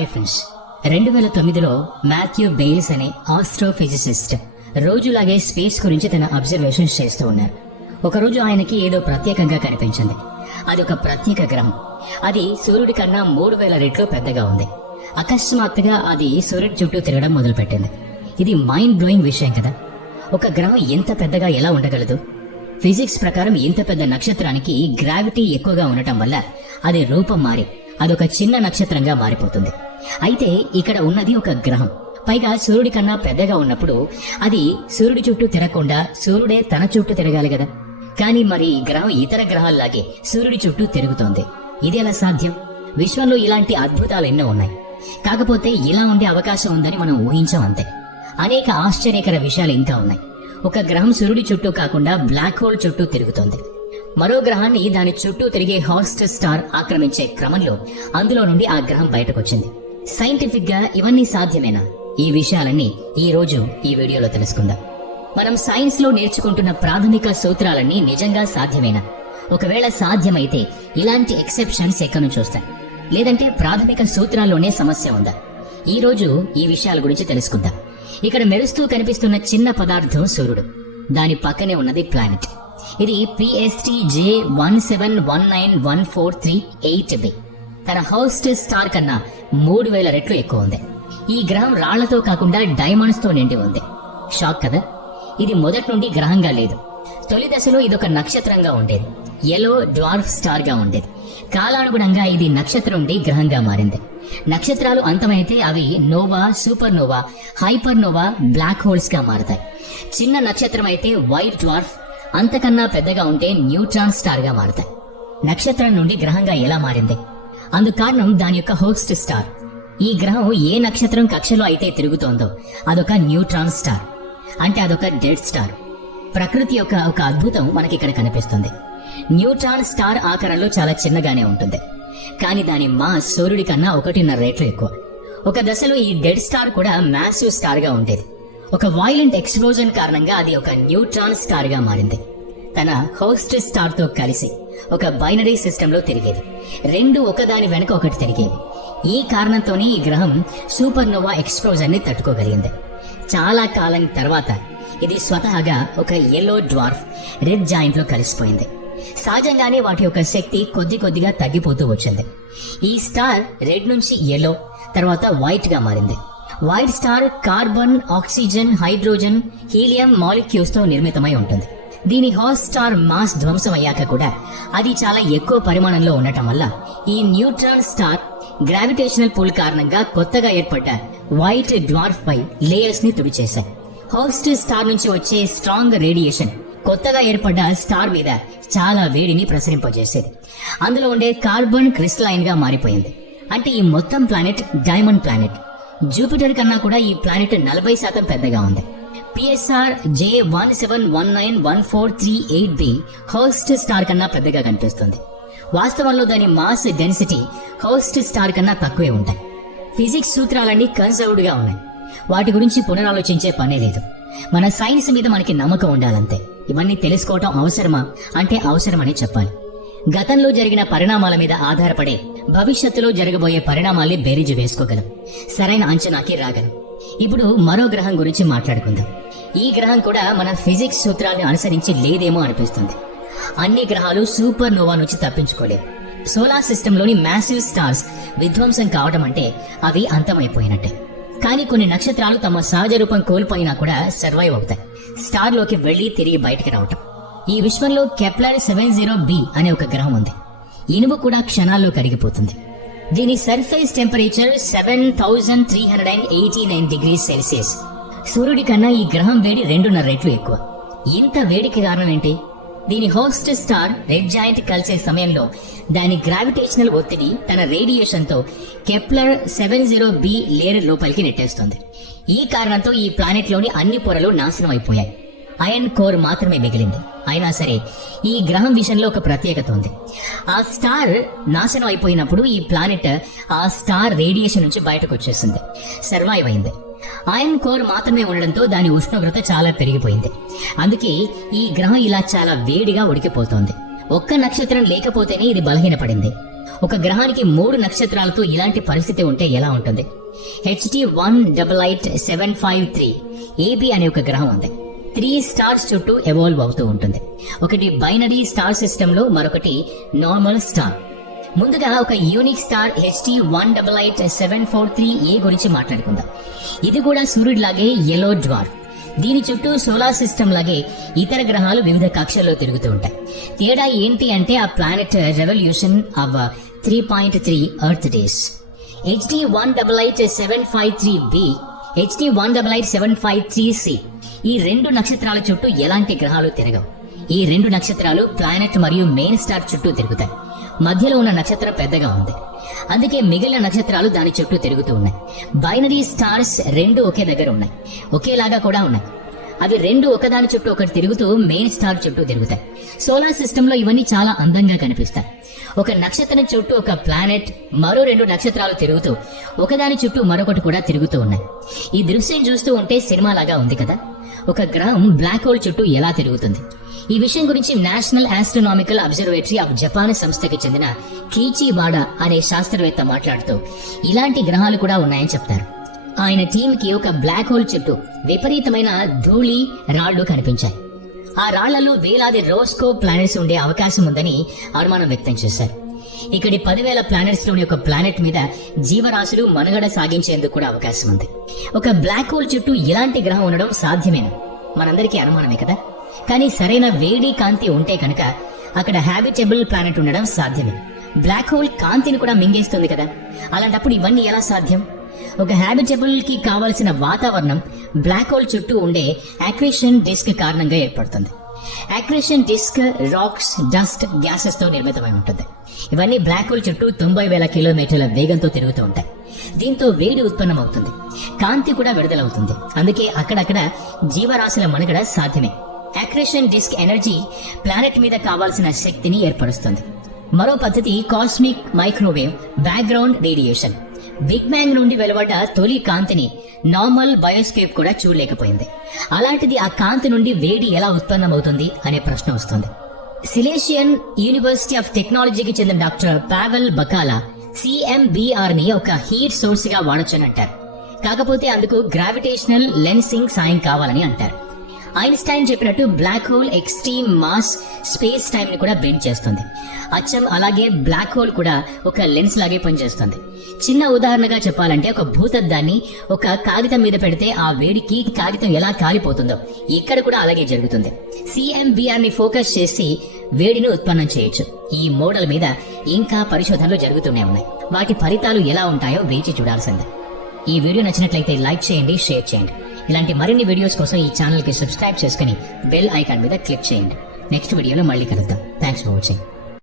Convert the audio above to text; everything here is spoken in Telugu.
హాయ్ ఫ్రెండ్స్, 2009లో మాథ్యూ బెయిల్స్ అనే ఆస్ట్రోఫిజిసిస్ట్ రోజులాగే స్పేస్ గురించి తన అబ్జర్వేషన్స్ చేస్తూ ఉన్నారు. ఒకరోజు ఆయనకి ఏదో ప్రత్యేకంగా కనిపించింది. అది ఒక ప్రత్యేక గ్రహం. అది సూర్యుడి కన్నా 3000 రెట్లు పెద్దగా ఉంది. అకస్మాత్తుగా అది సూర్యుడి చుట్టూ తిరగడం మొదలుపెట్టింది. ఇది మైండ్ బ్లోయింగ్ విషయం కదా. ఒక గ్రహం ఎంత పెద్దగా ఎలా ఉండగలదు? ఫిజిక్స్ ప్రకారం ఇంత పెద్ద నక్షత్రానికి గ్రావిటీ ఎక్కువగా ఉండటం వల్ల అది రూపం మారి అదొక చిన్న నక్షత్రంగా మారిపోతుంది. అయితే ఇక్కడ ఉన్నది ఒక గ్రహం, పైగా సూర్యుడి కన్నా పెద్దగా ఉన్నప్పుడు అది సూర్యుడి చుట్టూ తిరగకుండా సూర్యుడే తన చుట్టూ తిరగాలి కదా. కానీ మరి ఈ గ్రహం ఇతర గ్రహాల్లాగే సూర్యుడి చుట్టూ తిరుగుతోంది. ఇది ఎలా సాధ్యం? విశ్వంలో ఇలాంటి అద్భుతాలు ఎన్నో ఉన్నాయి. కాకపోతే ఇలా ఉండే అవకాశం ఉందని మనం ఊహించాం అంతే. అనేక ఆశ్చర్యకర విషయాలు ఇంకా ఉన్నాయి. ఒక గ్రహం సూర్యుడి చుట్టూ కాకుండా బ్లాక్ హోల్ చుట్టూ తిరుగుతోంది. మరో గ్రహాన్ని దాని చుట్టూ తిరిగే హాస్ట్ స్టార్ ఆక్రమించే క్రమంలో అందులో నుండి ఆ గ్రహం బయటకొచ్చింది. సైంటిఫిక్ గా ఇవన్నీ సాధ్యమేనా? ఈ విషయాలన్నీ ఈ రోజు ఈ వీడియోలో తెలుసుకుందాం. మనం సైన్స్ లో నేర్చుకుంటున్న ప్రాథమిక సూత్రాలన్నీ నిజంగా సాధ్యమేనా? ఒకవేళ సాధ్యమైతే ఇలాంటి ఎక్సెప్షన్స్ ఎక్కడి నుంచి వస్తాయి? లేదంటే ప్రాథమిక సూత్రాల్లోనే సమస్య ఉందా? ఈ రోజు ఈ విషయాల గురించి తెలుసుకుందాం. ఇక్కడ మెరుస్తూ కనిపిస్తున్న చిన్న పదార్థం సూర్యుడు. దాని పక్కనే ఉన్నది ప్లానెట్. ఇది PST-J17914338b. తన హోస్ట్ స్టార్ కన్నా 3000 రెట్లు ఎక్కువ ఉంది. ఈ గ్రహం రాళ్లతో కాకుండా డైమండ్స్ తో నిండి ఉంది. షాక్ కదా? ఇది మొదటి నుండి గ్రహంగా లేదు. తొలి దశలో ఇదొక నక్షత్రంగా ఉండేది. ఎల్లో డ్వార్ఫ్ స్టార్ గా ఉండేది. కాలానుగుణంగా ఇది నక్షత్రం నుండి గ్రహంగా మారింది. నక్షత్రాలు అంతమైతే అవి nova, super nova, hyper nova, black holes గా మారతాయి. చిన్న నక్షత్రం అయితే వైట్ డ్వార్ఫ్, అంతకన్నా పెద్దగా ఉంటే న్యూట్రాన్ స్టార్ గా మారతాయి. నక్షత్రం నుండి గ్రహంగా ఎలా మారింది? అందుకు కారణం దాని యొక్క హోస్ట్ స్టార్. ఈ గ్రహం ఏ నక్షత్రం కక్షలో అయితే తిరుగుతోందో అదొక న్యూట్రాన్ స్టార్, అంటే అదొక డెడ్ స్టార్. ప్రకృతి యొక్క ఒక అద్భుతం మనకి ఇక్కడ కనిపిస్తుంది. న్యూట్రాన్ స్టార్ ఆకారంలో చాలా చిన్నగానే ఉంటుంది, కానీ దాని మాస్ సూర్యుడి కన్నా 1.5 రెట్లు ఎక్కువ. ఒక దశలో ఈ డెడ్ స్టార్ కూడా మ్యాసివ్ స్టార్ గా ఉండేది. ఒక వైలెంట్ ఎక్స్ప్లోజన్ కారణంగా అది ఒక న్యూట్రాన్ స్టార్ గా మారింది. తన హోస్ట్ స్టార్ తో కలిసి ఒక బైనరీ సిస్టమ్ లో తిరిగేది. రెండు ఒకదాని వెనక ఒకటి తిరిగేవి. ఈ కారణంతోనే ఈ గ్రహం సూపర్ నోవా ఎక్స్ప్లోజన్ ని తట్టుకోగలిగింది. చాలా కాలం తర్వాత ఇది స్వతహాగా ఒక ఎల్లో డ్వార్ఫ్ రెడ్ జాయింట్ లో కలిసిపోయింది. సహజంగానే వాటి యొక్క శక్తి కొద్ది కొద్దిగా తగ్గిపోతూ వచ్చింది. ఈ స్టార్ రెడ్ నుంచి ఎల్లో, తర్వాత వైట్ గా మారింది. White star carbon, oxygen, hydrogen, helium molecules తో నిర్మితమై ఉంటుంది. దీని హాట్ స్టార్ మాస్ ధ్వంసం అయ్యాక కూడా అది చాలా ఎక్కువ పరిమాణంలో ఉండటం వల్ల ఈ న్యూట్రాన్ స్టార్ గ్రావిటేషనల్ పుల్ కారణంగా కొత్తగా ఏర్పడ్డ వైట్ డ్వార్ఫ్ పై లేయర్స్ ని తుడిచేశాయి. హోస్ట్ స్టార్ నుంచి వచ్చే స్ట్రాంగ్ రేడియేషన్ కొత్తగా ఏర్పడ్డ స్టార్ మీద చాలా వేడిని ప్రసరింపజేసేది. అందులో ఉండే కార్బన్ క్రిస్టలైన్ గా మారిపోయింది. అంటే ఈ మొత్తం ప్లానెట్ డైమండ్ ప్లానెట్. జూపిటర్ కన్నా కూడా ఈ ప్లానెట్ 40% పెద్దగా ఉంది. PSR-J17914338b హోస్ట్ స్టార్ కన్నా పెద్దగా కనిపిస్తుంది. వాస్తవంలో దాని మాస్ డెన్సిటీ హోస్ట్ స్టార్ కన్నా తక్కువే ఉంటాయి. ఫిజిక్స్ సూత్రాలన్నీ కన్సర్వ్డ్ గా ఉన్నాయి. వాటి గురించి పునరాలోచించే పనే లేదు. మన సైన్స్ మీద మనకి నమ్మకం ఉండాలంతే. ఇవన్నీ తెలుసుకోవటం అవసరమా అంటే అవసరమని చెప్పాలి. గతంలో జరిగిన పరిణామాల మీద ఆధారపడే భవిష్యత్తులో జరగబోయే పరిణామాల్ని బేరీజు వేసుకోగలం, సరైన అంచనాకి రాగలం. ఇప్పుడు మరో గ్రహం గురించి మాట్లాడుకుందాం. ఈ గ్రహం కూడా మన ఫిజిక్స్ సూత్రాలను అనుసరించి లేదేమో అనిపిస్తుంది. అన్ని గ్రహాలు సూపర్ నోవా నుంచి తప్పించుకోలేవు. సోలార్ సిస్టమ్ లోని మ్యాసివ్ స్టార్స్ విధ్వంసం కావడం అంటే అవి అంతమైపోయినట్టే. కానీ కొన్ని నక్షత్రాలు తమ సహజ రూపం కోల్పోయినా కూడా సర్వైవ్ అవుతాయి, స్టార్ లోకి వెళ్లి తిరిగి బయటకు రావటం. ఈ విశ్వంలో కెప్లర్ 70b అనే ఒక గ్రహం ఉంది. ఇనుము కూడా క్షణాల్లో కరిగిపోతుంది. దీని సర్ఫేస్ టెంపరేచర్ 7389 డిగ్రీస్ సెల్సియస్. సూర్యుడి కన్నా ఈ గ్రహం వేడి 2.5 రెట్లు ఎక్కువ. ఇంత వేడికి కారణం ఏంటి? దీని హోస్ట్ స్టార్ రెడ్ జాయింట్ కలిసే సమయంలో దాని గ్రావిటేషనల్ ఒత్తిడి తన రేడియేషన్ తో కెప్లర్ 70b లేయర్ లోపలికి నెట్టేస్తుంది. ఈ కారణంతో ఈ ప్లానెట్ లోని అన్ని పొరలు నాశనం అయిపోయాయి. ఐరన్ కోర్ మాత్రమే మిగిలింది. అయినా సరే ఈ గ్రహం విషయంలో ఒక ప్రత్యేకత ఉంది. ఆ స్టార్ నాశనం అయిపోయినప్పుడు ఈ ప్లానెట్ ఆ స్టార్ రేడియేషన్ నుంచి బయటకు వచ్చేసింది, సర్వైవ్ అయింది. ఐరన్ కోర్ మాత్రమే ఉండడంతో దాని ఉష్ణోగ్రత చాలా పెరిగిపోయింది. అందుకే ఈ గ్రహం ఇలా చాలా వేడిగా ఉడికిపోతోంది. ఒక్క నక్షత్రం లేకపోతేనే ఇది బలహీనపడింది. ఒక గ్రహానికి 3 నక్షత్రాలతో ఇలాంటి పరిస్థితి ఉంటే ఎలా ఉంటుంది? HD 1888753 AB అనే ఒక గ్రహం ఉంది. 3 స్టార్స్ చుట్టూ ఎవాల్వ్ అవుతూ ఉంటుంది. ఒకటి బైనరీ స్టార్ సిస్టమ్ లో, మరొకటి నార్మల్ స్టార్. ముందుగా ఒక యూనిక్ స్టార్ HD 1888743A గురించి మాట్లాడుకుందాం. ఇది కూడా సూర్యుడిలాగే ఎల్లో డ్వార్ఫ్. దీని చుట్టూ సోలార్ సిస్టమ్ లాగే ఇతర గ్రహాలు వివిధ కక్షల్లో తిరుగుతూ ఉంటాయి. తేడా ఏంటి అంటే ఆ planet revolution of 3.3 earth days. HD 1888753B, HD 1888753C ఈ 2 నక్షత్రాల చుట్టూ ఎలాంటి గ్రహాలు తిరగవు. ఈ 2 నక్షత్రాలు ప్లానెట్ మరియు మెయిన్ స్టార్ చుట్టూ తిరుగుతాయి. మధ్యలో ఉన్న నక్షత్రం పెద్దగా ఉంది, అందుకే మిగిలిన నక్షత్రాలు దాని చుట్టూ తిరుగుతూ ఉన్నాయి. బైనరీ స్టార్స్ 2 ఒకే దగ్గర ఉన్నాయి, ఒకేలాగా కూడా ఉన్నాయి. అవి 2 ఒకదాని చుట్టూ ఒకటి తిరుగుతూ మెయిన్ స్టార్ చుట్టూ తిరుగుతాయి. సోలార్ సిస్టమ్ లో ఇవన్నీ చాలా అందంగా కనిపిస్తాయి. ఒక నక్షత్రం చుట్టూ ఒక ప్లానెట్, మరో 2 నక్షత్రాలు తిరుగుతూ ఒకదాని చుట్టూ మరొకటి కూడా తిరుగుతూ ఉన్నాయి. ఈ దృశ్యం చూస్తూ ఉంటే సినిమా లాగా ఉంది కదా. ఒక గ్రహం బ్లాక్ హోల్ చుట్టూ ఎలా తిరుగుతుంది? ఈ విషయం గురించి national astronomical observatory of Japan సంస్థకి చెందిన కీచి బాడా అనే శాస్త్రవేత్త మాట్లాడుతూ ఇలాంటి గ్రహాలు కూడా ఉన్నాయని చెప్తారు. ఆయన టీమ్ కి ఒక బ్లాక్ హోల్ చుట్టూ విపరీతమైన ధూళి రాళ్లు కనిపించాయి. ఆ రాళ్లలో వేలాది రోస్కో ప్లానెట్స్ ఉండే అవకాశం ఉందని అనుమానం వ్యక్తం చేశారు. ఇక్కడి 10,000 ప్లానెట్స్ లోని ఒక ప్లానెట్ మీద జీవరాశులు మనుగడ సాగించేందుకు కూడా అవకాశం ఉంది. ఒక బ్లాక్ హోల్ చుట్టూ ఇలాంటి గ్రహం ఉండడం సాధ్యమేనా? మనందరికీ అనుమానమే కదా. కానీ సరైన వేడి కాంతి ఉంటే కనుక అక్కడ హ్యాబిటబుల్ ప్లానెట్ ఉండడం సాధ్యమే. బ్లాక్ హోల్ కాంతిని కూడా మింగేస్తుంది కదా. అలాంటప్పుడు ఇవన్నీ ఎలా సాధ్యం? ఒక హ్యాబిటబుల్ కి కావలసిన వాతావరణం బ్లాక్ హోల్ చుట్టూ ఉండే యాక్రేషన్ డిస్క్ కారణంగా ఏర్పడుతుంది. యాక్రేషన్ డిస్క్ రాక్స్, డస్ట్, గ్యాసెస్ తో నిర్మితమై ఉంటుంది. ఇవన్నీ బ్లాక్ హోల్ చుట్టూ 90,000 కిలోమీటర్ల వేగంతో తిరుగుతూ ఉంటాయి. దీంతో వేడి ఉత్పన్నమవుతుంది, కాంతి కూడా విడుదలవుతుంది. అందుకే అక్కడక్కడ జీవరాశుల మనుగడ సాధ్యమే. యాక్రేషన్ డిస్క్ ఎనర్జీ ప్లానెట్ మీద కావాల్సిన శక్తిని ఏర్పరుస్తుంది. మరో పద్ధతి cosmic microwave background radiation. Big bang నుండి వెలువడ్డ తొలి కాంతిని నార్మల్ బయోస్కేప్ కూడా చూడలేకపోయింది. అలాంటిది ఆ కాంతి నుండి వేడి ఎలా ఉత్పన్నమవుతుంది అనే ప్రశ్న వస్తుంది. సిలేసియన్ యూనివర్సిటీ ఆఫ్ టెక్నాలజీకి చెందిన డాక్టర్ పావెల్ బకాలా CMBR ని ఒక హీట్ సోర్స్ గా వాడొచ్చని అంటారు. కాకపోతే అందుకు గ్రావిటేషనల్ లెన్సింగ్ సాయం కావాలని అంటారు. ఐన్స్టైన్ చెప్పినట్టు black hole extreme mass space time ని కూడా బెండ్ చేస్తుంది. అచ్చం అలాగే బ్లాక్ హోల్ కూడా ఒక లెన్స్ లాగే పనిచేస్తుంది. చిన్న ఉదాహరణగా చెప్పాలంటే ఒక భూతద్దాన్ని ఒక కాగితం మీద పెడితే ఆ వేడికి కాగితం ఎలా కాలిపోతుందో ఇక్కడ కూడా అలాగే జరుగుతుంది. CMBR ని ఫోకస్ చేసి వేడిని ఉత్పన్నం చేయొచ్చు. ఈ మోడల్ మీద ఇంకా పరిశోధనలు జరుగుతూనే ఉన్నాయి. వాటి ఫలితాలు ఎలా ఉంటాయో వేచి చూడాల్సిందే. ఈ వీడియో నచ్చినట్లయితే లైక్ చేయండి, షేర్ చేయండి. ఇలాంటి మరిన్ని వీడియోస్ కోసం ఈ ఛానల్ కి సబ్స్క్రైబ్ చేసుకుని బెల్ ఐకాన్ మీద క్లిక్ చేయండి. నెక్స్ట్ వీడియోలో మళ్ళీ కలుద్దాం. Thanks for watching.